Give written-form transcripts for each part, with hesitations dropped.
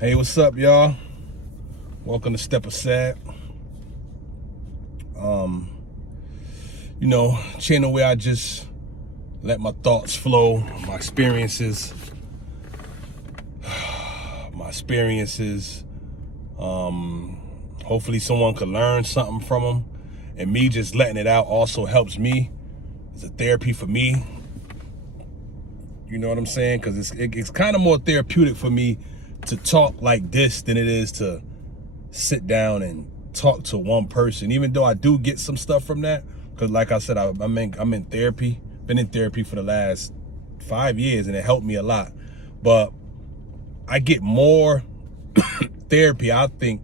Hey, what's up, y'all? Welcome to Step Aside. Channel where I just let my thoughts flow, my experiences. Hopefully someone could learn something from them. And me just letting it out also helps me. It's a therapy for me. You know what I'm saying? Because it's kind of more therapeutic for me to talk like this than it is to sit down and talk to one person. Even though I do get some stuff from that, because like I said, I'm in therapy. Been in therapy for the last 5 years, and it helped me a lot. But I get more therapy, I think,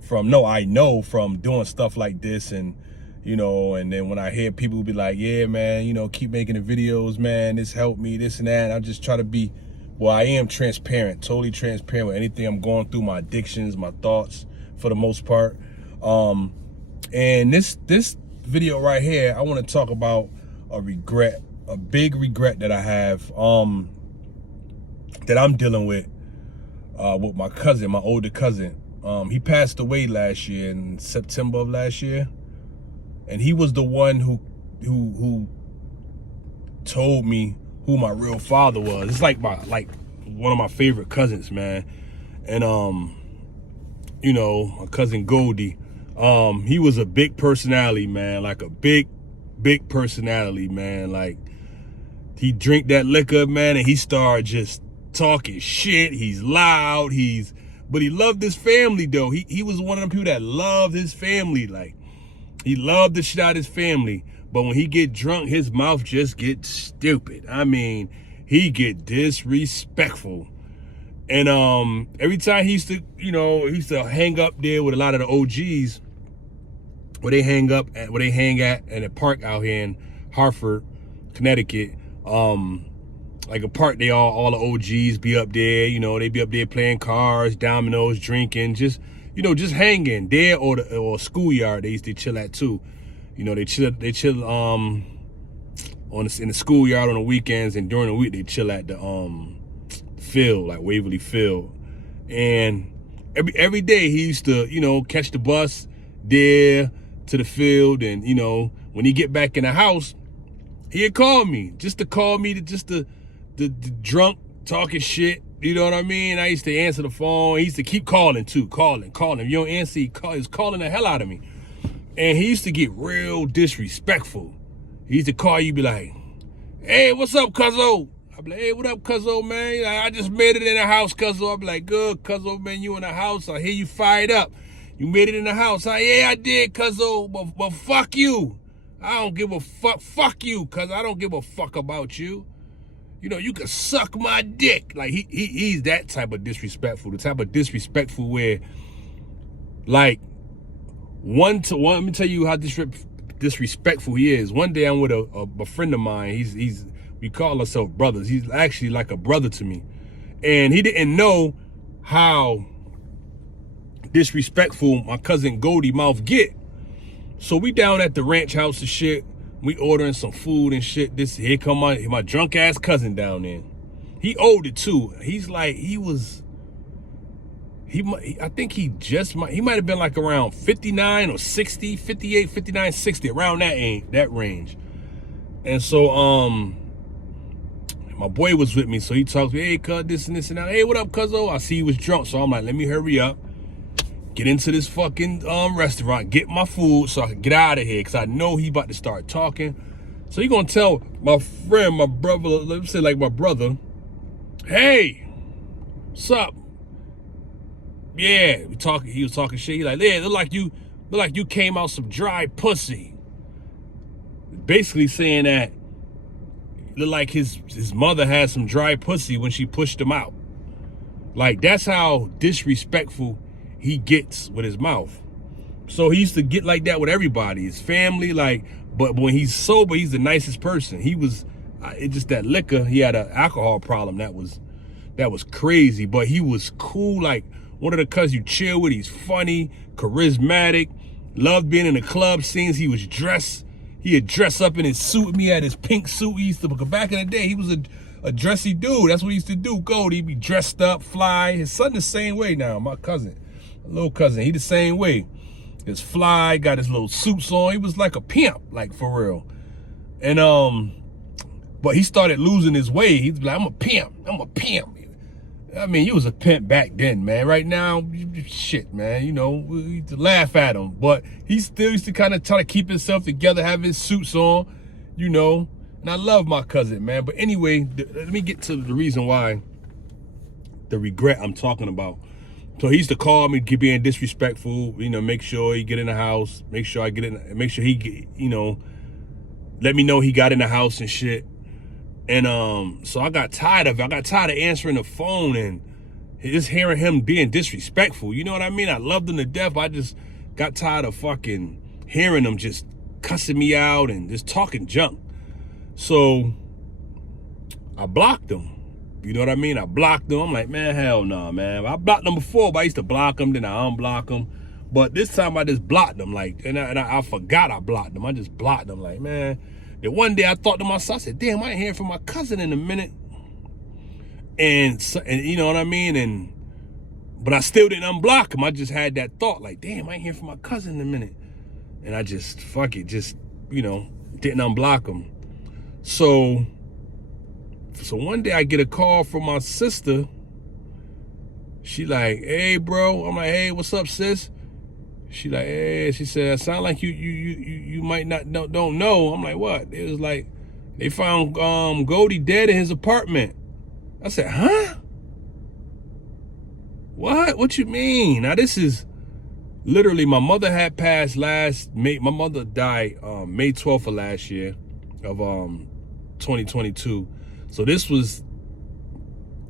from doing stuff like this. And and then when I hear people be like, yeah, man, keep making the videos, man, this helped me, this and that. And I just try to be, I am transparent, totally transparent with anything I'm going through, my addictions, my thoughts, for the most part. And this video right here, I want to talk about a big regret that I have, that I'm dealing with my cousin, my older cousin. He passed away last year, in September of last year. And he was the one who told me who my real father was. It's like one of my favorite cousins, man. And my cousin Goldie. He was a big personality, man. Like a big personality, man. Like, he drink that liquor, man, and he started just talking shit. He's loud. But he loved his family, though. He was one of them people that loved his family. Like, he loved the shit out of his family. But when he get drunk, his mouth just gets stupid. I mean, he get disrespectful. And every time he used to hang up there with a lot of the OGs, where they hang at in a park out here in Hartford, Connecticut. Like a park, all the OGs be up there. They be up there playing cards, dominoes, drinking, just hanging there, or schoolyard they used to chill at too. They chill in the schoolyard on the weekends, and during the week they chill at the field, like Waverly Field. And every day he used to catch the bus there to the field, and when he get back in the house, he'd call me the drunk talking shit. You know what I mean? I used to answer the phone. He used to keep calling too, calling. If you don't answer, he was calling the hell out of me. And he used to get real disrespectful. He used to call you, be like, hey, what's up, cuzzo? I'd be like, hey, what up, cuzzo, man? I just made it in the house, cuzzo. I'd be like, good, cuzzo, man, you in the house. I hear you fired up. You made it in the house. Yeah, I did, cuzzo, but fuck you. I don't give a fuck. Fuck you, cuz I don't give a fuck about you. You can suck my dick. Like, he's that type of disrespectful. The type of disrespectful where, like, let me tell you how disrespectful he is. One day I'm with a friend of mine. We call ourselves brothers. He's actually like a brother to me. And he didn't know how disrespectful my cousin Goldie mouth get. So we down at the ranch house and shit. We ordering some food and shit. Here come my drunk ass cousin down there. He older too. He's like, I think he might have been like around 59 or 60, 58, 59, 60, around that range. And so my boy was with me, so he talks to me, hey, cuz, this and this and that. Hey, what up, cuzzo? I see he was drunk, so I'm like, let me hurry up, get into this fucking restaurant, get my food so I can get out of here, because I know he about to start talking. So he gonna tell my friend, my brother, let's say like my brother, hey, what's up? Yeah, he was talking shit. He like, yeah, look like you came out some dry pussy. Basically saying that look like his mother had some dry pussy when she pushed him out. Like, that's how disrespectful he gets with his mouth. So he used to get like that with everybody, his family, like, but when he's sober, he's the nicest person. He was, it just that liquor, he had an alcohol problem that was crazy, but he was cool, like one of the cuz you chill with. He's funny, charismatic, loved being in the club scenes. He would dress up in his suit with me, had his pink suit. He used to, back in the day, he was a a dressy dude. That's what he used to do. Goldie, he'd be dressed up, fly. His son the same way now. My cousin, my little cousin, he the same way. His fly, got his little suits on. He was like a pimp, like for real. And but he started losing his way. He's like, I'm a pimp. I'm a pimp. I mean, he was a pimp back then, man. Right now, shit, man. You know, we used to laugh at him, but he still used to kind of try to keep himself together, have his suits on, you know. And I love my cousin, man. But anyway, let me get to the reason why, the regret I'm talking about. So he used to call me, keep being disrespectful, you know, make sure he get in the house, make sure I get in, make sure he get, you know, let me know he got in the house and shit. And so I got tired of it. I got tired of answering the phone and just hearing him being disrespectful. You know what I mean? I loved him to death, but I just got tired of fucking hearing him just cussing me out and just talking junk. So I blocked him. You know what I mean? I blocked him. I'm like, man, hell no, man. I blocked him before, but I used to block him, then I unblock him. But this time I just blocked him, like, and I forgot I blocked him. I just blocked him, like, man. Then one day I thought to myself, I said, damn, I ain't hearing from my cousin in a minute. And you know what I mean? But I still didn't unblock him. I just had that thought, like, damn, I ain't hearing from my cousin in a minute. And I just, fuck it, just, you know, didn't unblock him. So one day I get a call from my sister. She like, hey, bro. I'm like, hey, what's up, sis? She like, hey, she said, sound like you might not don't know. I'm like, what? It was like, they found Goldie dead in his apartment. I said, huh? What? What you mean? Now this is literally, my mother had passed last May. My mother died May 12th of last year of 2022. So this was,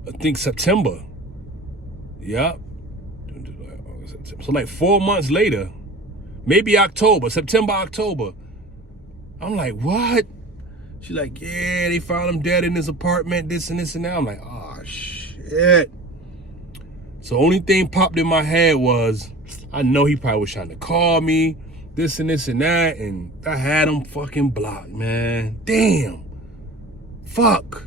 I think, September. Yep. So like 4 months later, maybe October, September, October. I'm like, what? She's like, yeah, they found him dead in his apartment, this and this and that. I'm like, oh, shit. So only thing popped in my head was, I know he probably was trying to call me, this and this and that, and I had him fucking blocked, man. Damn. Fuck.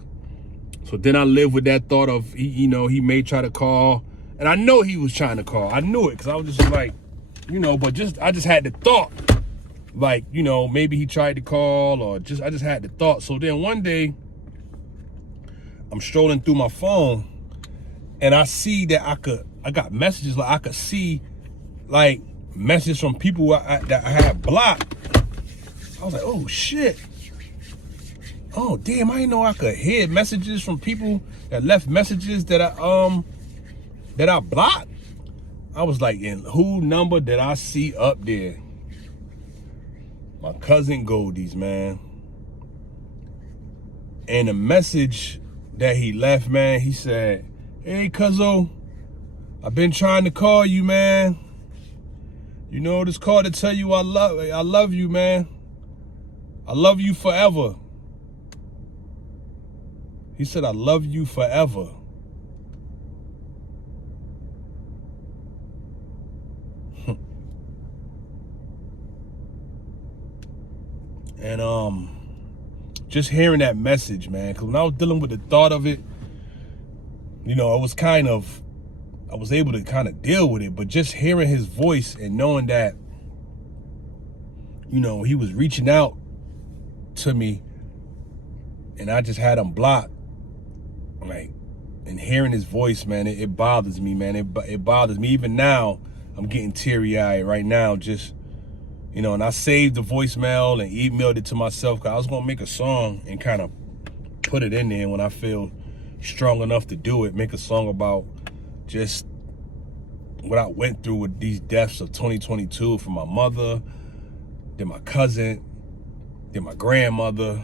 So then I lived with that thought of, you know, he may try to call. And I know he was trying to call. I knew it, because I was just like, you know, but I just had the thought. Like, you know, maybe he tried to call, or I just had the thought. So then one day, I'm strolling through my phone, and I see that I got messages, like I could see, like, messages from people that I had blocked. I was like, oh, shit. Oh, damn, I didn't know I could hear messages from people that left messages that I blocked. I was like, and who number did I see up there? My cousin Goldie's, man. And the message that he left, man, he said, hey, cuzzo, I've been trying to call you, man. You know, this call to tell you I love you, man. I love you forever. He said, I love you forever. And just hearing that message, man, because when I was dealing with the thought of it, you know, I was able to kind of deal with it, but just hearing his voice and knowing that, you know, he was reaching out to me and I just had him blocked, like, and hearing his voice, man, it bothers me, man. It bothers me. Even now, I'm getting teary-eyed right now, just, you know, and I saved the voicemail and emailed it to myself, because I was going to make a song and kind of put it in there when I feel strong enough to do it, make a song about just what I went through with these deaths of 2022 from my mother, then my cousin, then my grandmother.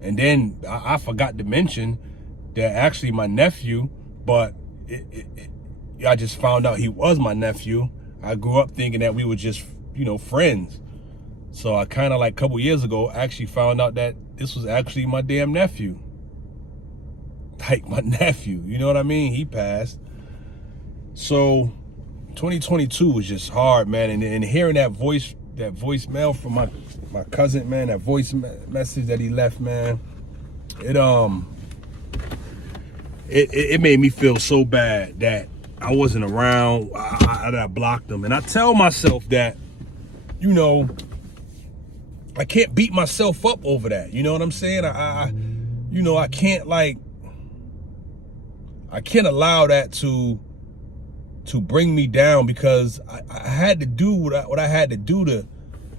And then I forgot to mention that actually my nephew, but I just found out he was my nephew. I grew up thinking that we were just, you know, friends. So I kind of, like, a couple years ago, actually found out that this was actually my damn nephew. Like, my nephew, you know what I mean? He passed. So 2022 was just hard, man. And hearing that voicemail from my cousin, man, that voice message that he left, man, it made me feel so bad that I wasn't around. I blocked them, and I tell myself that, you know, I can't beat myself up over that. You know what I'm saying? You know, I can't allow that to bring me down, because I had to do what I had to do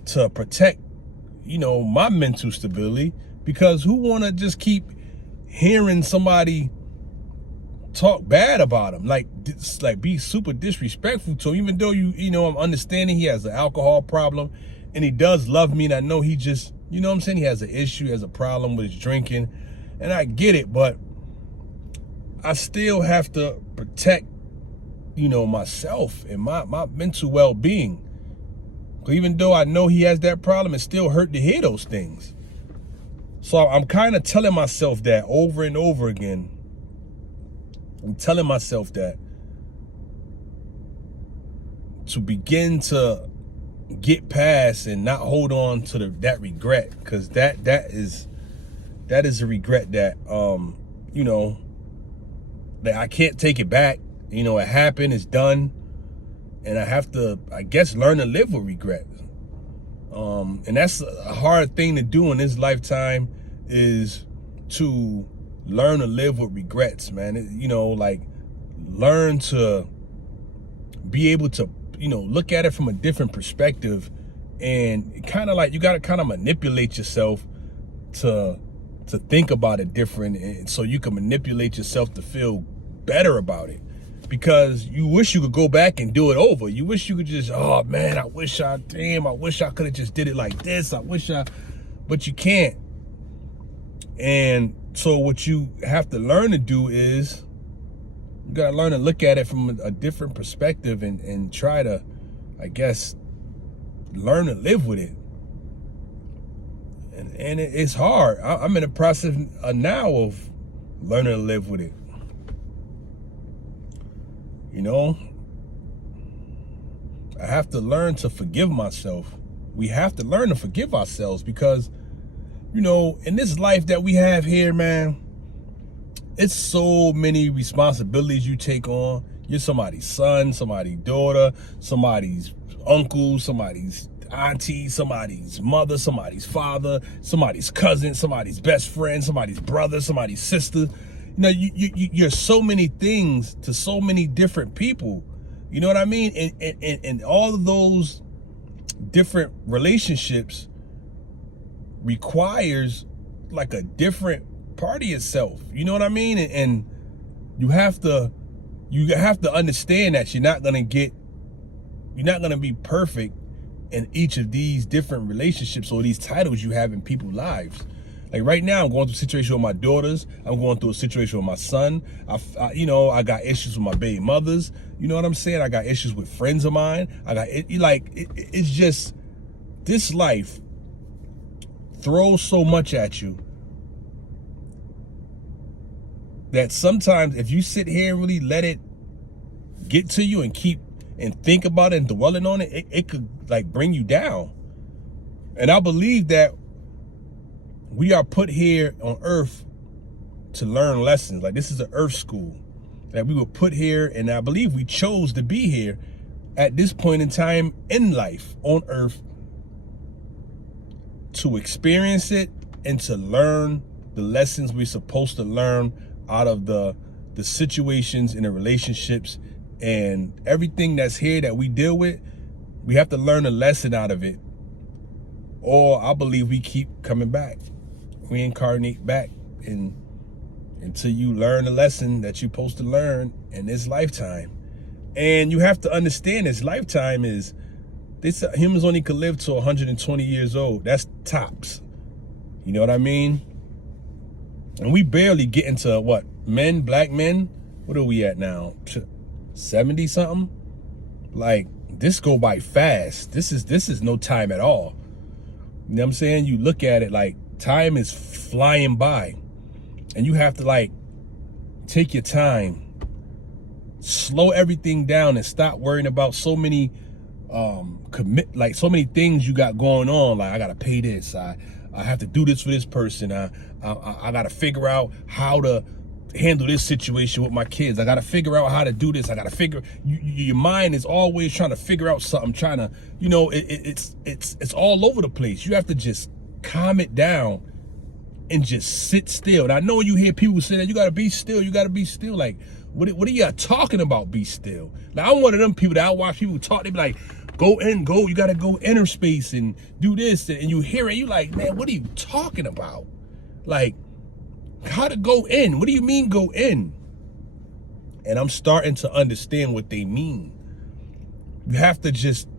to protect, you know, my mental stability. Because who want to just keep hearing somebody talk bad about him, like be super disrespectful to him, even though you know, I'm understanding he has an alcohol problem and he does love me, and I know he just, you know what I'm saying, he has an issue, he has a problem with his drinking, and I get it, but I still have to protect, you know, myself and my mental well-being. Even though I know he has that problem, it still hurt to hear those things. So I'm kind of telling myself that over and over again. I'm telling myself that to begin to get past and not hold on to that regret, because that is a regret that you know, that I can't take it back. You know, it happened, it's done, and I have to, I guess, learn to live with regret. And that's a hard thing to do in this lifetime, is to learn to live with regrets, man. You know, like, learn to be able to, you know, look at it from a different perspective, and kind of like, you got to kind of manipulate yourself to think about it different, and so you can manipulate yourself to feel better about it. Because you wish you could go back and do it over. You wish you could just, oh man, I wish I could have just did it like this. But you can't. And so what you have to learn to do is, you gotta learn to look at it from a different perspective, and try to, I guess, learn to live with it. And it's hard. I'm in the process now of learning to live with it. You know, I have to learn to forgive myself. We have to learn to forgive ourselves, because, you know, in this life that we have here, man, it's so many responsibilities you take on. You're somebody's son, somebody's daughter, somebody's uncle, somebody's auntie, somebody's mother, somebody's father, somebody's cousin, somebody's best friend, somebody's brother, somebody's sister. You know, you're so many things to so many different people. You know what I mean? And all of those different relationships requires like a different part of yourself. You know what I mean? And you have to understand that you're not gonna be perfect in each of these different relationships or these titles you have in people's lives. Like right now, I'm going through a situation with my daughters. I'm going through a situation with my son. You know, I got issues with my baby mothers. You know what I'm saying? I got issues with friends of mine. It's just, this life throws so much at you that sometimes if you sit here and really let it get to you and think about it and dwelling on it, it could like bring you down. And I believe that we are put here on earth to learn lessons. Like, this is an earth school that we were put here, and I believe we chose to be here at this point in time in life on earth to experience it and to learn the lessons we're supposed to learn out of the situations and the relationships and everything that's here that we deal with. We have to learn a lesson out of it, or I believe we keep coming back. Reincarnate back until you learn the lesson that you're supposed to learn in this lifetime. And you have to understand, this lifetime is, humans only could live to 120 years old. That's tops. You know what I mean? And we barely get into what? Men, black men? What are we at now? 70 something? Like, this go by fast. This is no time at all. You know what I'm saying? You look at it like, time is flying by, and you have to like take your time, slow everything down, and stop worrying about so many so many things you got going on. Like, I gotta pay this, I have to do this for this person, I gotta figure out how to handle this situation with my kids. I got to figure out how to do this. I got to figure. Your mind is always trying to figure out something. Trying to, it's all over the place. You have to just calm it down and just sit still. And I know you hear people say that you got to be still. You got to be still. Like, what are you talking about? Be still. Like, I'm one of them people that I watch people talk. They be like, go. You got to go inner space and do this. And you hear it. You like, man, what are you talking about? Like, how to go in? What do you mean go in? And I'm starting to understand what they mean. You have to just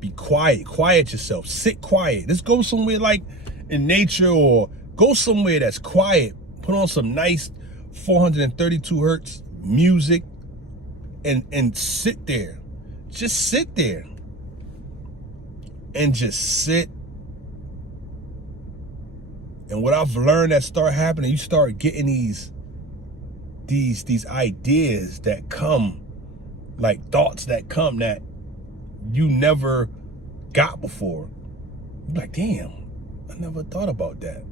be quiet yourself, sit quiet. Let's go somewhere like in nature, or go somewhere that's quiet. Put on some nice 432 hertz music and sit there. Just sit there and just sit. And what I've learned that start happening, you start getting these ideas that come, like thoughts that come that you never got before. You're like, damn, I never thought about that.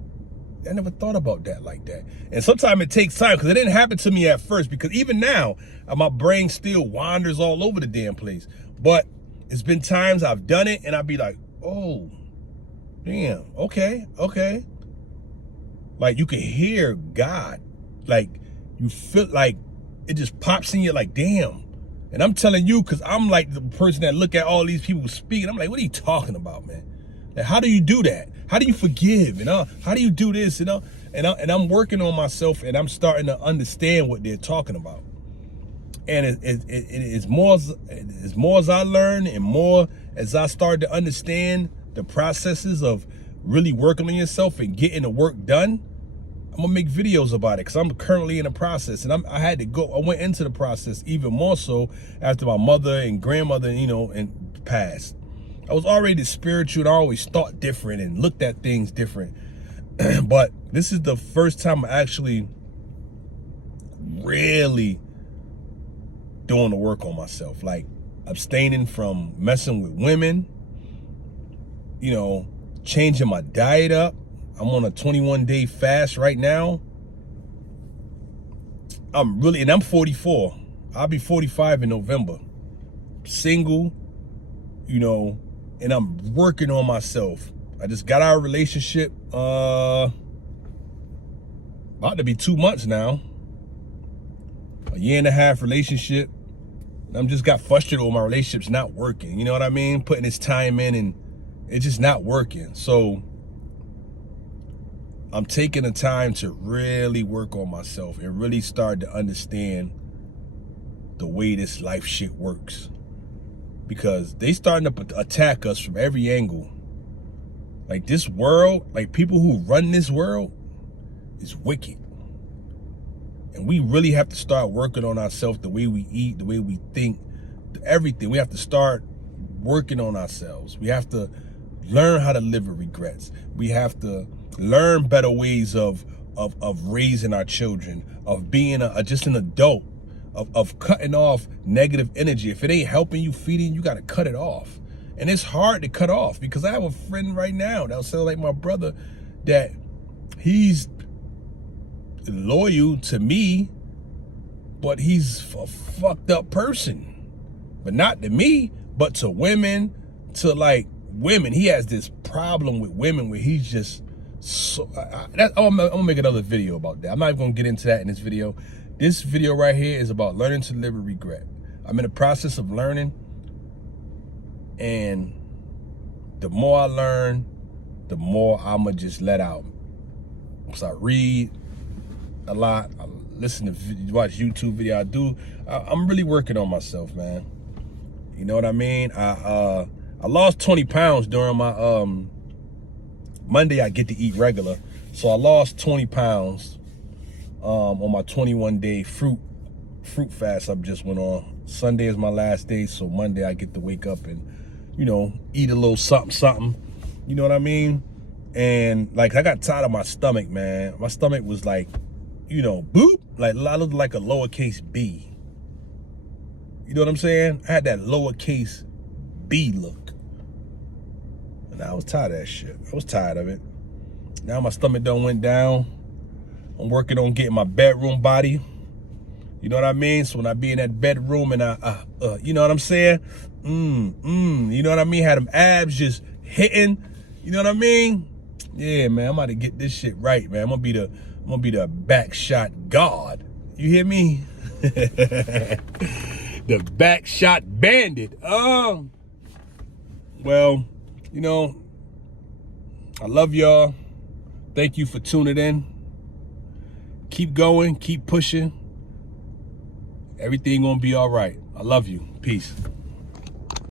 I never thought about that like that. And sometimes it takes time, because it didn't happen to me at first, because even now, my brain still wanders all over the damn place. But it's been times I've done it and I'd be like, oh, damn, okay. Like, you can hear God. Like, you feel like it just pops in you like, damn. And I'm telling you, because I'm like the person that look at all these people speaking. I'm like, what are you talking about, man? Like, how do you do that? How do you forgive? How do you do this? And I'm working on myself, and I'm starting to understand what they're talking about. And it's more as I learn, and more as I start to understand the processes of really working on yourself and getting the work done, I'm gonna make videos about it, because I'm currently in the process. And I had to go. I went into the process even more so after my mother and grandmother, and passed. I was already spiritual, and I always thought different and looked at things different. But this is the first time I'm actually really doing the work on myself, like abstaining from messing with women, changing my diet up. I'm on a 21-day fast right now. I'm 44. I'll be 45 in November. Single, and I'm working on myself. I just got out of a relationship, about to be 2 months now. A 1.5 year relationship. I'm just got frustrated with my relationships not working. You know what I mean? Putting this time in, and it's just not working. So I'm taking the time to really work on myself and really start to understand the way this life shit works. Because they starting to attack us from every angle. Like, this world, like, people who run this world is wicked. And we really have to start working on ourselves, the way we eat, the way we think, everything. We have to start working on ourselves. We have to learn how to live with regrets. We have to learn better ways of raising our children, of being just an adult, of cutting off negative energy. If it ain't helping you, feeding, you got to cut it off. And it's hard to cut off, because I have a friend right now that'll sound like my brother, that he's loyal to me, but he's a fucked up person. But not to me, but to women, women. He has this problem with women where he's just I'm gonna make another video about that. I'm not even gonna get into that in this video. This video right here is about learning to live with regret. I'm in the process of learning, and the more I learn, the more I'ma just let out. So I read a lot, I listen to watch YouTube video. I'm really working on myself, man. You know what I mean? I lost 20 pounds during my Monday. I get to eat regular, so I lost 20 pounds on my 21-day fruit fast I just went on. Sunday is my last day, so Monday I get to wake up and eat a little something. You know what I mean? And like, I got tired of my stomach, man. My stomach was like, boop, like I looked like a lowercase b. You know what I'm saying? I had that lowercase b look. And I was tired of that shit. I was tired of it. Now my stomach done went down. I'm working on getting my bedroom body. You know what I mean? So when I be in that bedroom and you know what I'm saying? You know what I mean? Had them abs just hitting. You know what I mean? Yeah, man, I'm about to get this shit right, man. I'm gonna be the back shot god. You hear me? The back shot bandit. Well, you know, I love y'all. Thank you for tuning in. Keep going, keep pushing. Everything gonna be all right. I love you. Peace.